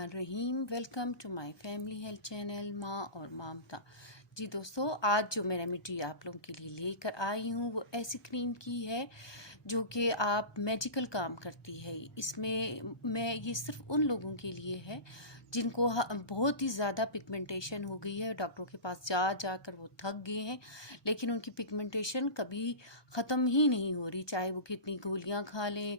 बिस्मिल्लाहिर्रहमानिर्रहीम। Welcome to my family health channel माँ और ममता। जी दोस्तों, आज जो मैं रेमेडी आप लोगों के लिए लेकर आई हूँ वो ऐसी क्रीम की है जो कि आप मैजिकल काम करती है। इसमें मैं ये सिर्फ उन लोगों के लिए है जिनको बहुत ही ज़्यादा पिगमेंटेशन हो गई है। डॉक्टरों के पास जा जाकर वो थक गए हैं, लेकिन उनकी पिगमेंटेशन कभी ख़त्म ही नहीं हो रही, चाहे वो कितनी गोलियां खा लें।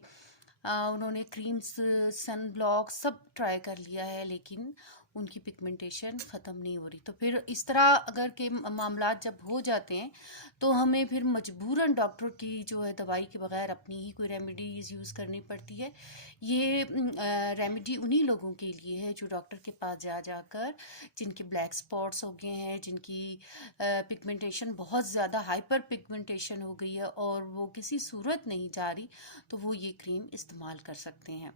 उन्होंने क्रीम्स, सन ब्लॉक सब ट्राई कर लिया है, लेकिन उनकी पिगमेंटेशन ख़त्म नहीं हो रही। तो फिर इस तरह अगर के मामला जब हो जाते हैं तो हमें फिर मजबूरन डॉक्टर की जो है दवाई के बगैर अपनी ही कोई रेमेडीज़ यूज़ करनी पड़ती है। ये रेमेडी उन्हीं लोगों के लिए है जो डॉक्टर के पास जा जाकर जिनके ब्लैक स्पॉट्स हो गए हैं, जिनकी पिगमेंटेशन बहुत ज़्यादा हाइपर पिगमेंटेशन हो गई है और वो किसी सूरत नहीं जा रही, तो वो ये क्रीम इस्तेमाल कर सकते हैं।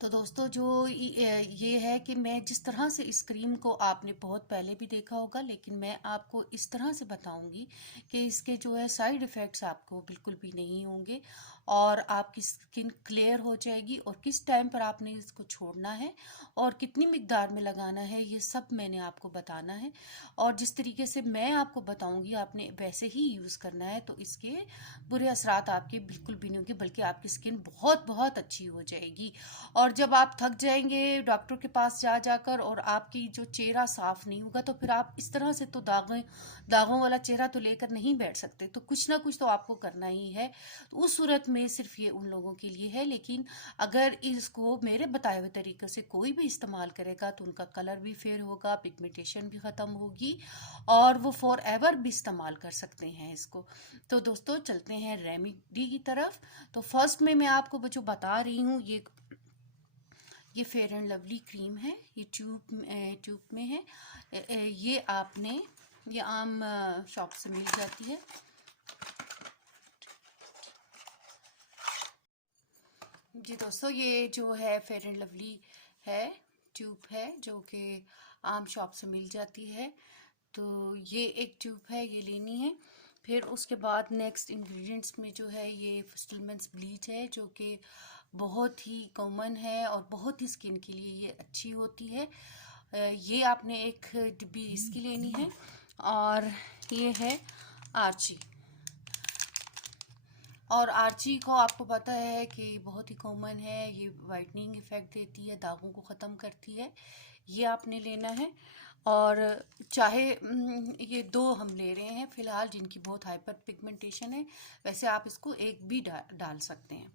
तो दोस्तों, जो ये है कि मैं जिस तरह से इस क्रीम को आपने बहुत पहले भी देखा होगा, लेकिन मैं आपको इस तरह से बताऊंगी कि इसके जो है साइड इफ़ेक्ट्स आपको बिल्कुल भी नहीं होंगे और आपकी स्किन क्लियर हो जाएगी। और किस टाइम पर आपने इसको छोड़ना है और कितनी मिकदार में लगाना है, ये सब मैंने आपको बताना है। और जिस तरीके से मैं आपको बताऊंगी आपने वैसे ही यूज़ करना है, तो इसके बुरे असरात आपके बिल्कुल भी नहीं होंगे, बल्कि आपकी स्किन बहुत बहुत अच्छी हो जाएगी। और जब आप थक जाएंगे डॉक्टर के पास जा जाकर और आपकी जो चेहरा साफ नहीं होगा, तो फिर आप इस तरह से तो दागों वाला चेहरा तो लेकर नहीं बैठ सकते, तो कुछ ना कुछ तो आपको करना ही है। तो उस सूरत में सिर्फ ये उन लोगों के लिए है, लेकिन अगर इसको मेरे बताए हुए तरीके से कोई भी इस्तेमाल करेगा तो उनका कलर भी फेयर होगा, पिगमेंटेशन भी ख़त्म होगी और वो फॉर एवर भी इस्तेमाल कर सकते हैं इसको। तो दोस्तों, चलते हैं रेमेडी की तरफ। तो फर्स्ट में मैं आपको जो बता रही हूँ, ये फेयर एंड लवली क्रीम है। ये ट्यूब में है। ये आम शॉप से मिल जाती है। जी दोस्तों, ये जो है फेयर एंड लवली है, ट्यूब है जो कि आम शॉप से मिल जाती है। तो ये एक ट्यूब है, ये लेनी है। फिर उसके बाद नेक्स्ट इंग्रेडिएंट्स में जो है ये फिस्टलमेंट्स ब्लीच है, जो कि बहुत ही कॉमन है और बहुत ही स्किन के लिए ये अच्छी होती है। ये आपने एक डिब्बी इसकी लेनी है। और ये है आर्ची। और आर्ची को आपको पता है कि बहुत ही कॉमन है, ये वाइटनिंग इफ़ेक्ट देती है, दागों को ख़त्म करती है। ये आपने लेना है। और चाहे ये दो हम ले रहे हैं फ़िलहाल जिनकी बहुत हाइपर पिगमेंटेशन है, वैसे आप इसको एक भी डाल सकते हैं।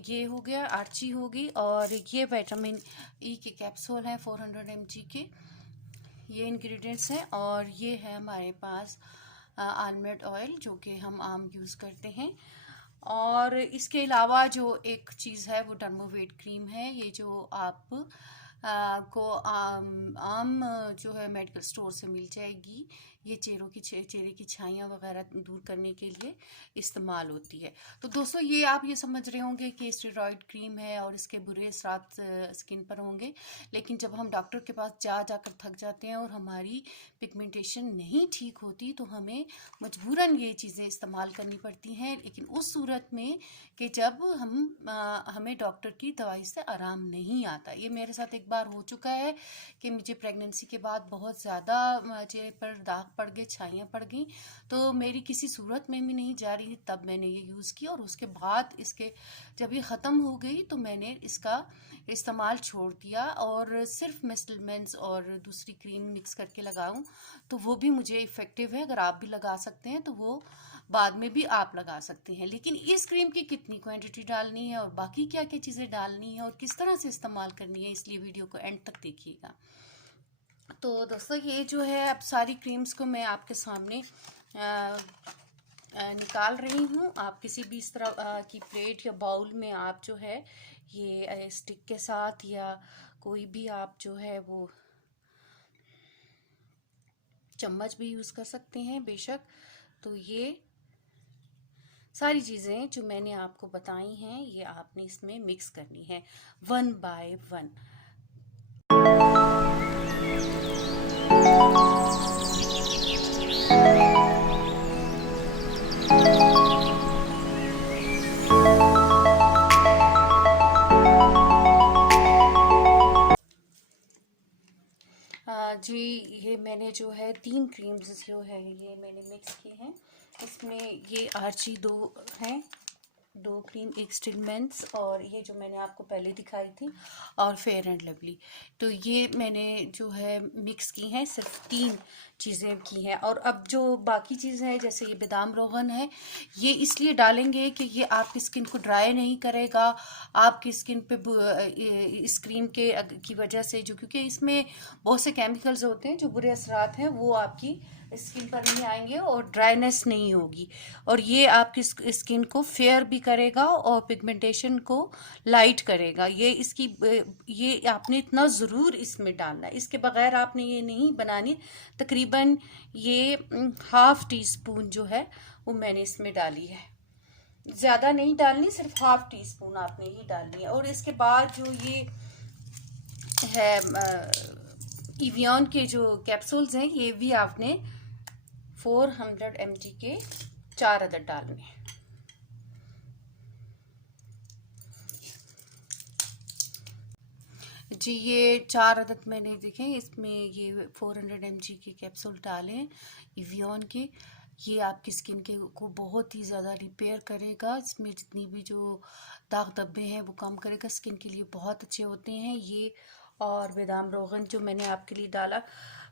ये हो गया, आर्ची होगी। और ये विटामिन ई के कैप्सूल हैं 400 mg के। ये इंग्रेडिएंट्स हैं। और ये है हमारे पास आलमंड ऑयल, जो कि हम आम यूज़ करते हैं। और इसके अलावा जो एक चीज़ है वो डर्मोवेट क्रीम है। ये जो आप को आम जो है मेडिकल स्टोर से मिल जाएगी। ये चेहरे की छाइयाँ वगैरह दूर करने के लिए इस्तेमाल होती है। तो दोस्तों, ये आप ये समझ रहे होंगे कि स्टेरॉइड क्रीम है और इसके बुरे असरात स्किन पर होंगे, लेकिन जब हम डॉक्टर के पास जाकर थक जाते हैं और हमारी पिगमेंटेशन नहीं ठीक होती, तो हमें मजबूरन ये चीज़ें इस्तेमाल करनी पड़ती हैं। लेकिन उस सूरत में कि जब हमें डॉक्टर की दवाई से आराम नहीं आता। ये मेरे साथ एक बार हो चुका है कि मुझे प्रेगनेंसी के बाद बहुत ज़्यादा चेहरे पर दाग पड़ गए, छाइयाँ पड़ गई, तो मेरी किसी सूरत में भी नहीं जा रही थी, तब मैंने ये यूज़ किया। और उसके बाद इसके जब ये ख़त्म हो गई तो मैंने इसका इस्तेमाल छोड़ दिया और सिर्फ मेस्टलमेंट्स और दूसरी क्रीम मिक्स करके लगाऊं, तो वो भी मुझे इफ़ेक्टिव है। अगर आप भी लगा सकते हैं तो वो बाद में भी आप लगा सकते हैं। लेकिन इस क्रीम की कितनी क्वांटिटी डालनी है और बाकी क्या क्या चीज़ें डालनी है और किस तरह से इस्तेमाल करनी है, इसलिए वीडियो को एंड तक देखिएगा। तो दोस्तों, ये जो है अब सारी क्रीम्स को मैं आपके सामने निकाल रही हूँ। आप किसी भी इस तरह की प्लेट या बाउल में आप जो है ये स्टिक के साथ या कोई भी आप जो है वो चम्मच भी यूज़ कर सकते हैं बेशक। तो ये सारी चीज़ें जो मैंने आपको बताई हैं ये आपने इसमें मिक्स करनी है 1 by 1। जी, ये मैंने जो है 3 क्रीम्स जो है ये मैंने मिक्स की हैं। इसमें ये आर्ची 2 हैं, 2 क्रीम, एक स्टिलमेंस और ये जो मैंने आपको पहले दिखाई थी और फेयर एंड लवली। तो ये मैंने जो है मिक्स की हैं, सिर्फ 3 चीज़ें की हैं। और अब जो बाकी चीज़ें हैं जैसे ये बादाम रोगन है, ये इसलिए डालेंगे कि ये आपकी स्किन को ड्राई नहीं करेगा, आपकी स्किन पे इस क्रीम के की वजह से जो, क्योंकि इसमें बहुत से केमिकल्स होते हैं जो बुरे असरात हैं वो आपकी स्किन पर नहीं आएंगे और ड्राइनेस नहीं होगी। और ये आपकी स्किन को फेयर भी करेगा और पिगमेंटेशन को लाइट करेगा। ये आपने इतना ज़रूर इसमें डालना है, इसके बगैर आपने ये नहीं बनानी। तकरीबन ये हाफ टी स्पून जो है वो मैंने इसमें डाली है, ज़्यादा नहीं डालनी, सिर्फ हाफ टी स्पून आपने ही डालनी है। और इसके बाद जो ये है इवियन के जो कैप्सूल्स हैं, ये भी आपने 400 mg के 4 अदद डालने हैं। जी, ये 4 अदद मैंने देखे, इसमें ये 400 mg के कैप्सूल डाले हैं इवियन के। ये आपकी स्किन के को बहुत ही ज़्यादा रिपेयर करेगा, इसमें जितनी भी जो दाग धब्बे हैं वो कम करेगा, स्किन के लिए बहुत अच्छे होते हैं ये। और बादाम रोगन जो मैंने आपके लिए डाला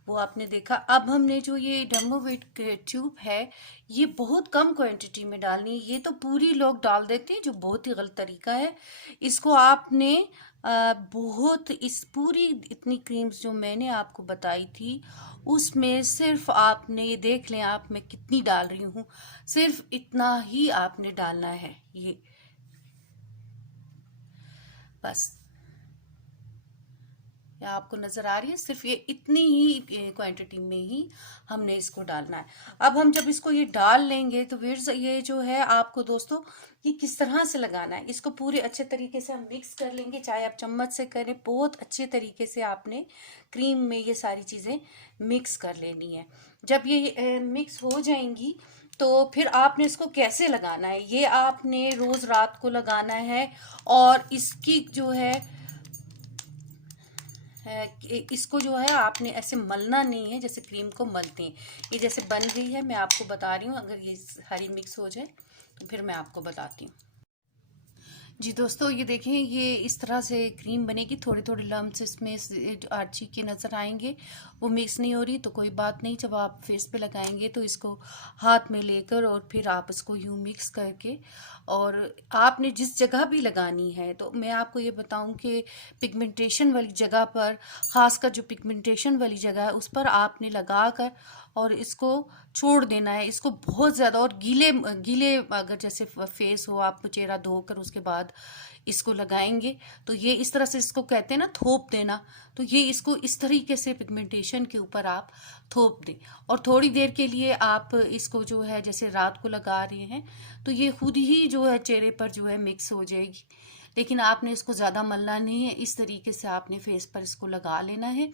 वो आपने देखा। अब हमने जो ये डर्मोवेट ट्यूब है ये बहुत कम क्वांटिटी में डालनी है, ये तो पूरी लोग डाल देते हैं जो बहुत ही गलत तरीका है। इसको आपने बहुत, इस पूरी इतनी क्रीम्स जो मैंने आपको बताई थी उसमें सिर्फ आपने, ये देख लें आप मैं कितनी डाल रही हूँ, सिर्फ इतना ही आपने डालना है। ये बस, या आपको नज़र आ रही है, सिर्फ ये इतनी ही क्वांटिटी में ही हमने इसको डालना है। अब हम जब इसको ये डाल लेंगे तो फिर ये जो है आपको दोस्तों ये किस तरह से लगाना है, इसको पूरे अच्छे तरीके से हम मिक्स कर लेंगे, चाहे आप चम्मच से करें, बहुत अच्छे तरीके से आपने क्रीम में ये सारी चीज़ें मिक्स कर लेनी है। जब ये मिक्स हो जाएंगी तो फिर आपने इसको कैसे लगाना है, ये आपने रोज़ रात को लगाना है। और इसकी जो है इसको जो है आपने ऐसे मलना नहीं है जैसे क्रीम को मलते हैं। ये जैसे बन गई है, मैं आपको बता रही हूँ, अगर ये सारी मिक्स हो जाए तो फिर मैं आपको बताती हूँ। जी दोस्तों, ये देखें, ये इस तरह से क्रीम बनेगी, थोड़े थोड़े लम्स इसमें आर्ची के नज़र आएंगे। वो मिक्स नहीं हो रही तो कोई बात नहीं, जब आप फेस पे लगाएंगे तो इसको हाथ में लेकर और फिर आप इसको यूँ मिक्स करके, और आपने जिस जगह भी लगानी है, तो मैं आपको ये बताऊं कि पिगमेंटेशन वाली जगह पर, ख़ासकर जो पिगमेंटेशन वाली जगह है उस पर आपने लगा कर और इसको छोड़ देना है। इसको बहुत ज़्यादा, और गीले गीले अगर जैसे फेस हो, आप चेहरा धोकर उसके बाद इसको लगाएंगे तो ये इस तरह से, इसको कहते हैं ना थोप देना, तो ये इसको इस तरीके से पिगमेंटेशन के ऊपर आप थोप दें। और थोड़ी देर के लिए आप इसको जो है जैसे रात को लगा रहे हैं तो ये खुद ही जो है चेहरे पर जो है मिक्स हो जाएगी, लेकिन आपने इसको ज़्यादा मलना नहीं है। इस तरीके से आपने फेस पर इसको लगा लेना है,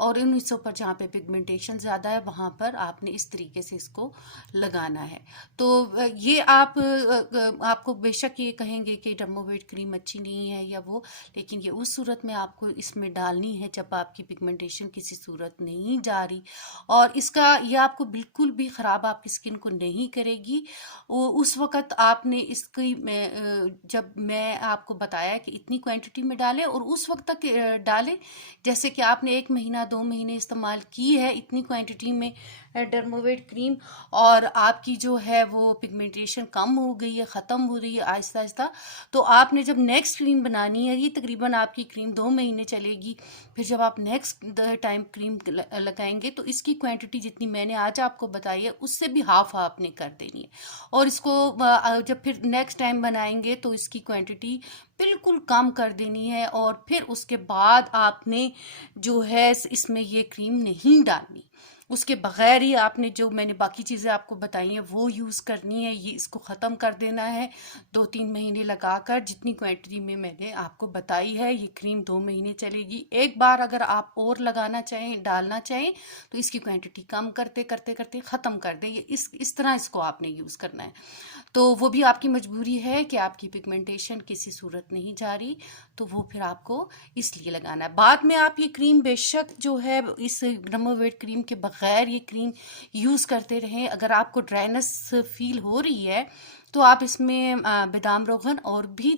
और इन हिस्सों पर जहाँ पे पिगमेंटेशन ज़्यादा है वहाँ पर आपने इस तरीके से इसको लगाना है। तो ये आपको बेशक ये कहेंगे कि डर्मोवेट क्रीम अच्छी नहीं है या वो, लेकिन ये उस सूरत में आपको इसमें डालनी है जब आपकी पिगमेंटेशन किसी सूरत नहीं जा रही, और ये आपको बिल्कुल भी ख़राब आपकी स्किन को नहीं करेगी। उस वक़्त आपने इसकी जब मैं आपको बताया कि इतनी क्वांटिटी में डालें और उस वक्त तक डालें जैसे कि आपने 1 महीना 2 महीने इस्तेमाल की है इतनी क्वांटिटी में डर्मोवेट क्रीम, और आपकी जो है वो पिगमेंटेशन कम हो गई है, ख़त्म हो रही है आहिस्ता आहिस्ता, तो आपने जब नेक्स्ट क्रीम बनानी है, ये तकरीबन आपकी क्रीम 2 महीने चलेगी, फिर जब आप नेक्स्ट टाइम क्रीम लगाएंगे तो इसकी क्वांटिटी जितनी मैंने आज आपको बताई है उससे भी हाफ आपने कर देनी है। और इसको जब फिर नेक्स्ट टाइम बनाएंगे तो इसकी क्वांटिटी बिल्कुल कम कर देनी है, और फिर उसके बाद आपने जो है इसमें ये क्रीम नहीं डालनी। उसके बगैर ही आपने जो मैंने बाकी चीज़ें आपको बताई हैं वो यूज़ करनी है। ये इसको ख़त्म कर देना है 2-3 महीने लगाकर, जितनी क्वांटिटी में मैंने आपको बताई है। ये क्रीम 2 महीने चलेगी। एक बार अगर आप और लगाना चाहें, डालना चाहें, तो इसकी क्वांटिटी कम करते करते करते ख़त्म कर दें। ये इस तरह इसको आपने यूज़ करना है। तो वो भी आपकी मजबूरी है कि आपकी पिगमेंटेशन किसी सूरत नहीं जा रही, तो वो फिर आपको इसलिए लगाना है। बाद में आप ये क्रीम बेशक जो है इस ग्रमोवेट क्रीम के बगैर ये क्रीम यूज़ करते रहें। अगर आपको ड्राइनेस फील हो रही है तो आप इसमें बादाम रोगन और भी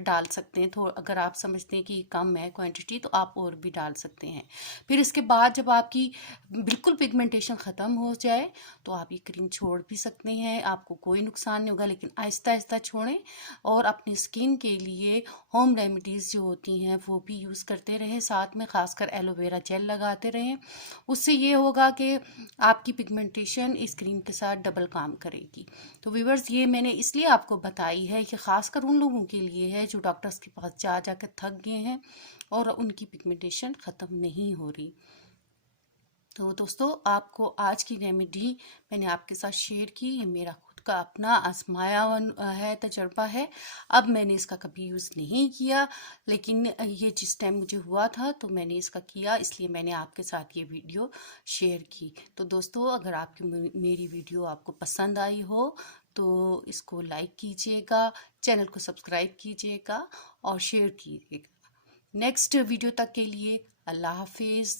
डाल सकते हैं। तो अगर आप समझते हैं कि कम है क्वांटिटी तो आप और भी डाल सकते हैं। फिर इसके बाद जब आपकी बिल्कुल पिगमेंटेशन ख़त्म हो जाए तो आप ये क्रीम छोड़ भी सकते हैं। आपको कोई नुकसान नहीं होगा, लेकिन आहिस्ता आहिस्ता छोड़ें और अपनी स्किन के लिए होम रेमेडीज़ जो होती हैं वो भी यूज़ करते रहें। साथ में ख़ासकर एलोवेरा जेल लगाते रहें। उससे ये होगा कि आपकी पिगमेंटेशन इस क्रीम के साथ डबल काम करेगी। तो व्यूअर्स, ये मैंने इसलिए आपको बताई है कि ख़ासकर उन लोगों के लिए है जो डॉक्टर्स के पास जा जा कर थक गए हैं और उनकी पिगमेंटेशन ख़त्म नहीं हो रही। तो दोस्तों, आपको आज की रेमेडी मैंने आपके साथ शेयर की। ये मेरा खुद का अपना आजमाया हुआ है, तजर्बा है। अब मैंने इसका कभी यूज़ नहीं किया, लेकिन ये जिस टाइम मुझे हुआ था तो मैंने इसका किया, इसलिए मैंने आपके साथ ये वीडियो शेयर की। तो दोस्तों, अगर आपकी मेरी वीडियो आपको पसंद आई हो तो इसको लाइक कीजिएगा, चैनल को सब्सक्राइब कीजिएगा और शेयर कीजिएगा। नेक्स्ट वीडियो तक के लिए अल्लाह हाफिज़।